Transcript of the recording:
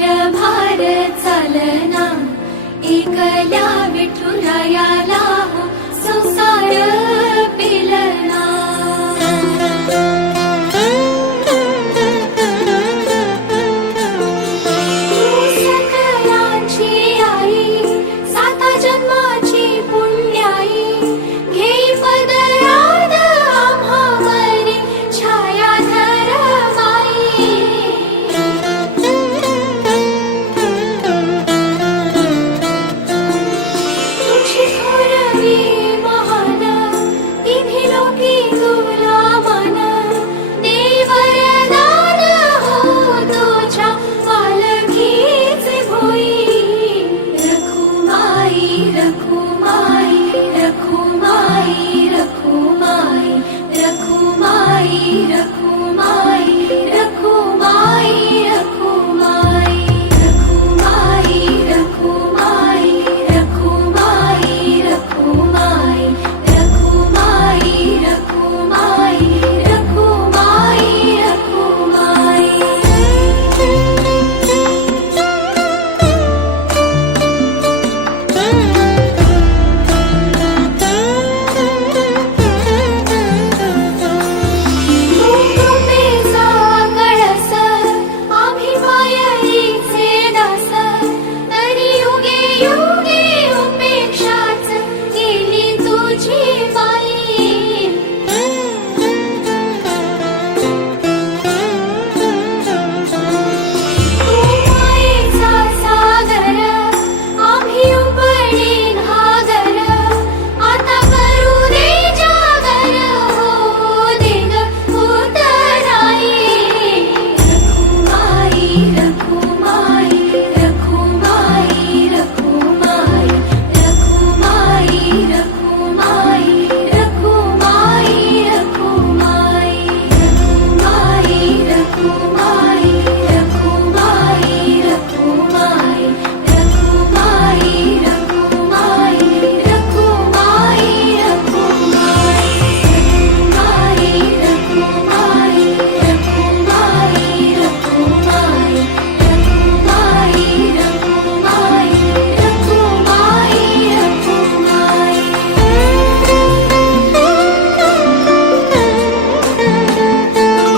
भारत चलना एकल्या विठुरया संसार